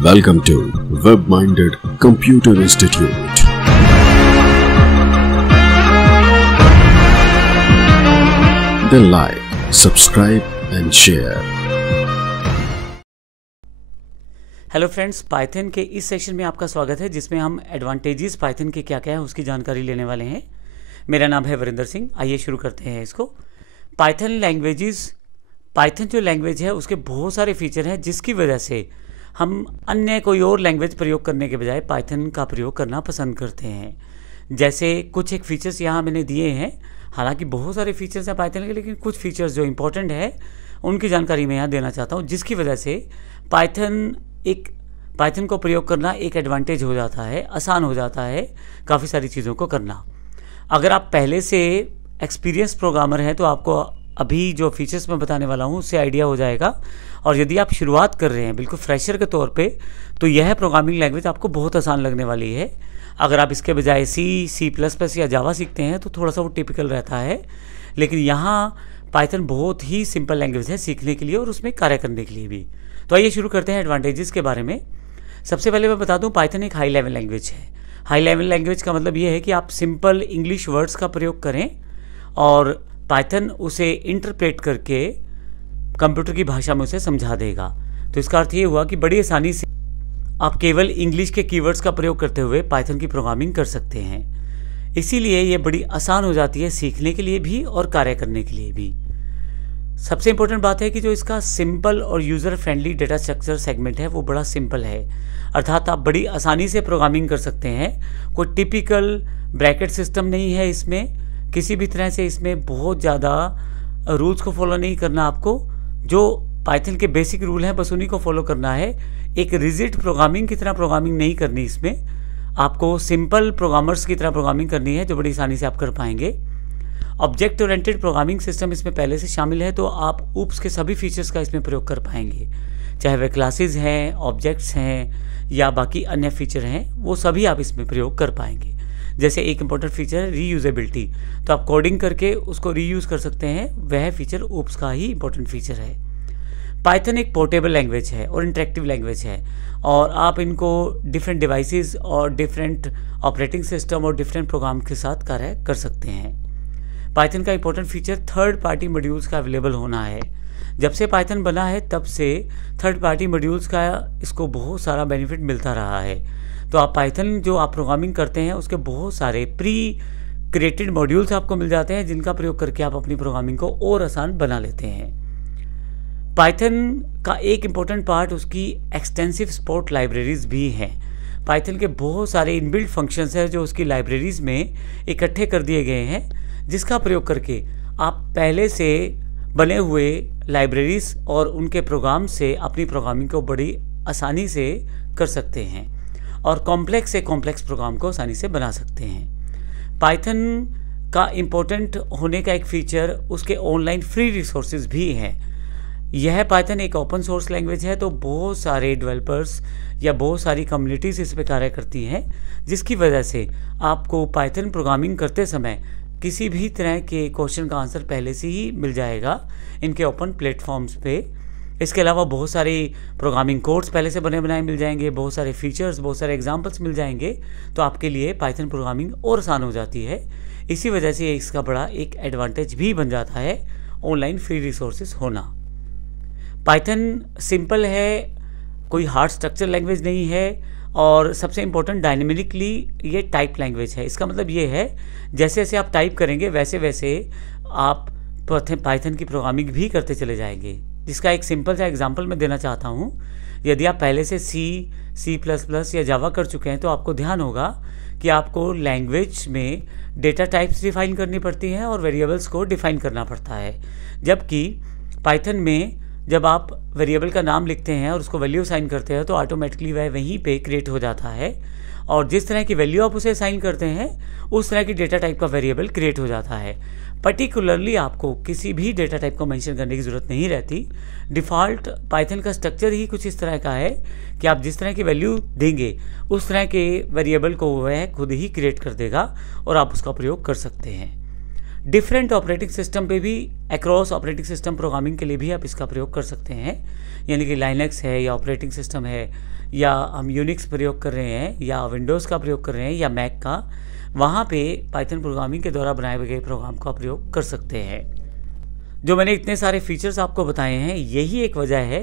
Welcome to Web-Minded Computer Institute. Then like, subscribe and share. Hello friends, Python के इस session में आपका स्वागत है जिसमें हम एडवांटेजेस पाइथन के क्या क्या है उसकी जानकारी लेने वाले हैं। मेरा नाम है वरिंदर सिंह। आइए शुरू करते हैं इसको। पाइथन जो लैंग्वेज है उसके बहुत सारे फीचर हैं जिसकी वजह से हम अन्य कोई और लैंग्वेज प्रयोग करने के बजाय पाइथन का प्रयोग करना पसंद करते हैं। जैसे कुछ एक फीचर्स यहाँ मैंने दिए हैं। हालांकि बहुत सारे फीचर्स हैं पाइथन के, लेकिन कुछ फीचर्स जो इंपॉर्टेंट है उनकी जानकारी मैं यहाँ देना चाहता हूँ, जिसकी वजह से पाइथन को प्रयोग करना एक एडवांटेज हो जाता है, आसान हो जाता है काफ़ी सारी चीज़ों को करना। अगर आप पहले से एक्सपीरियंस प्रोग्रामर हैं तो आपको अभी जो फीचर्स मैं बताने वाला हूँ उससे आइडिया हो जाएगा। और यदि आप शुरुआत कर रहे हैं बिल्कुल फ्रेशर के तौर पे, तो यह प्रोग्रामिंग लैंग्वेज आपको बहुत आसान लगने वाली है। अगर आप इसके बजाय C++ या जावा सीखते हैं तो थोड़ा सा वो टिपिकल रहता है, लेकिन यहाँ पाइथन बहुत ही सिंपल लैंग्वेज है सीखने के लिए और उसमें कार्य करने के लिए भी। तो आइए शुरू करते हैं एडवांटेजेस के बारे में। सबसे पहले मैं बता दूं, पाइथन एक हाई लेवल लैंग्वेज है। हाई लेवल लैंग्वेज का मतलब ये है कि आप सिंपल इंग्लिश वर्ड्स का प्रयोग करें और पाइथन उसे इंटरप्रेट करके कंप्यूटर की भाषा में उसे समझा देगा। तो इसका अर्थ ये हुआ कि बड़ी आसानी से आप केवल इंग्लिश के कीवर्ड्स का प्रयोग करते हुए पाइथन की प्रोग्रामिंग कर सकते हैं। इसीलिए ये बड़ी आसान हो जाती है सीखने के लिए भी और कार्य करने के लिए भी। सबसे इंपॉर्टेंट बात है कि जो इसका सिंपल और user friendly data structure segment है वो बड़ा सिंपल है, अर्थात आप बड़ी आसानी से प्रोग्रामिंग कर सकते हैं। कोई टिपिकल ब्रैकेट सिस्टम नहीं है इसमें, किसी भी तरह से इसमें बहुत ज़्यादा रूल्स को फॉलो नहीं करना। आपको जो पाइथन के बेसिक रूल हैं बस उन्हीं को फॉलो करना है। एक रिजिड प्रोग्रामिंग की तरह प्रोग्रामिंग नहीं करनी इसमें, आपको सिंपल प्रोग्रामर्स की तरह प्रोग्रामिंग करनी है जो बड़ी आसानी से आप कर पाएंगे। ऑब्जेक्ट ओरिएंटेड प्रोग्रामिंग सिस्टम इसमें पहले से शामिल है, तो आप ऊप्स के सभी फीचर्स का इसमें प्रयोग कर पाएंगे, चाहे वे क्लासेस हैं, ऑब्जेक्ट्स हैं या बाकी अन्य फीचर हैं, वो सभी आप इसमें प्रयोग कर पाएंगे। जैसे एक इंपॉर्टेंट फीचर है रीयूजेबिलिटी, तो आप कोडिंग करके उसको रीयूज़ कर सकते हैं, वह फीचर ऊप्स का ही इंपॉर्टेंट फीचर है। पाइथन एक पोर्टेबल लैंग्वेज है और इंटरेक्टिव लैंग्वेज है, और आप इनको डिफरेंट डिवाइसेस और डिफरेंट ऑपरेटिंग सिस्टम और डिफरेंट प्रोग्राम के साथ कार्य कर सकते हैं। पाइथन का important feature third party modules का अवेलेबल होना है। जब से पाइथन बना है तब से थर्ड पार्टी मॉड्यूल्स का इसको बहुत सारा बेनिफिट मिलता रहा है। तो आप पाइथन जो आप प्रोग्रामिंग करते हैं उसके बहुत सारे प्री क्रिएटेड मॉड्यूल्स आपको मिल जाते हैं जिनका प्रयोग करके आप अपनी प्रोग्रामिंग को और आसान बना लेते हैं। पाइथन का एक इम्पॉर्टेंट पार्ट उसकी एक्सटेंसिव सपोर्ट लाइब्रेरीज भी हैं। पाइथन के बहुत सारे इनबिल्ट फंक्शंस हैं जो उसकी लाइब्रेरीज में इकट्ठे कर दिए गए हैं, जिसका प्रयोग करके आप पहले से बने हुए लाइब्रेरीज और उनके प्रोग्राम से अपनी प्रोग्रामिंग को बड़ी आसानी से कर सकते हैं और कॉम्प्लेक्स से कॉम्प्लेक्स प्रोग्राम को आसानी से बना सकते हैं। पाइथन का इम्पोर्टेंट होने का एक फीचर उसके ऑनलाइन फ्री रिसोर्सेज भी हैं। यह पाइथन एक ओपन सोर्स लैंग्वेज है, तो बहुत सारे डेवलपर्स या बहुत सारी कम्युनिटीज़ इस पर कार्य करती हैं, जिसकी वजह से आपको पाइथन प्रोग्रामिंग करते समय किसी भी तरह के क्वेश्चन का आंसर पहले से ही मिल जाएगा इनके ओपन प्लेटफॉर्म्स पे। इसके अलावा बहुत सारे प्रोग्रामिंग कोड्स पहले से बने बनाए मिल जाएंगे, बहुत सारे फीचर्स, बहुत सारे एग्जांपल्स मिल जाएंगे, तो आपके लिए पाइथन प्रोग्रामिंग और आसान हो जाती है। इसी वजह से इसका बड़ा एक एडवांटेज भी बन जाता है ऑनलाइन फ्री रिसोर्सेज होना। पाइथन सिंपल है, कोई हार्ड स्ट्रक्चर लैंग्वेज नहीं है, और सबसे इम्पोर्टेंट डायनेमिकली ये टाइप लैंग्वेज है। इसका मतलब ये है जैसे जैसे आप टाइप करेंगे वैसे वैसे आप पाइथन की प्रोग्रामिंग भी करते चले जाएंगे। जिसका एक सिंपल सा एग्जांपल मैं देना चाहता हूँ। यदि आप पहले से C++ या जावा कर चुके हैं तो आपको ध्यान होगा कि आपको लैंग्वेज में डेटा टाइप्स डिफाइन करनी पड़ती हैं और वेरिएबल्स को डिफाइन करना पड़ता है, जबकि पाइथन में जब आप वेरिएबल का नाम लिखते हैं और उसको वैल्यू असाइन करते हैं तो ऑटोमेटिकली वह वहीं पे क्रिएट हो जाता है, और जिस तरह की वैल्यू आप उसे असाइन करते हैं उस तरह की डेटा टाइप का वेरिएबल क्रिएट हो जाता है। पर्टिकुलरली आपको किसी भी डेटा टाइप को मेंशन करने की ज़रूरत नहीं रहती। डिफ़ॉल्ट पाइथन का स्ट्रक्चर ही कुछ इस तरह का है कि आप जिस तरह की वैल्यू देंगे उस तरह के वेरिएबल को वह खुद ही क्रिएट कर देगा और आप उसका प्रयोग कर सकते हैं। डिफरेंट ऑपरेटिंग सिस्टम पे भी, अक्रॉस ऑपरेटिंग सिस्टम प्रोग्रामिंग के लिए भी आप इसका प्रयोग कर सकते हैं। यानी कि लाइनक्स है या ऑपरेटिंग सिस्टम है या हम यूनिक्स प्रयोग कर रहे हैं या विंडोज़ का प्रयोग कर रहे हैं या मैक का, वहाँ पे पाइथन प्रोग्रामिंग के द्वारा बनाए गए प्रोग्राम का प्रयोग कर सकते हैं। जो मैंने इतने सारे फीचर्स आपको बताए हैं, यही एक वजह है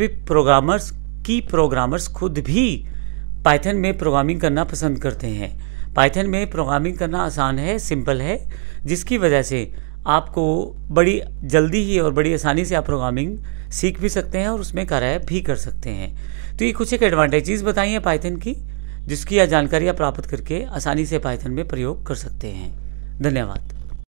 कि प्रोग्रामर्स खुद भी पाइथन में प्रोग्रामिंग करना पसंद करते हैं। पाइथन में प्रोग्रामिंग करना आसान है, सिंपल है, जिसकी वजह से आपको बड़ी जल्दी ही और बड़ी आसानी से आप प्रोग्रामिंग सीख भी सकते हैं और उसमें कार्य भी कर सकते हैं। तो ये कुछ एक एडवांटेजेस बताई हैं पाइथन की, जिसकी जानकारी आप प्राप्त करके आसानी से पाइथन में प्रयोग कर सकते हैं। धन्यवाद।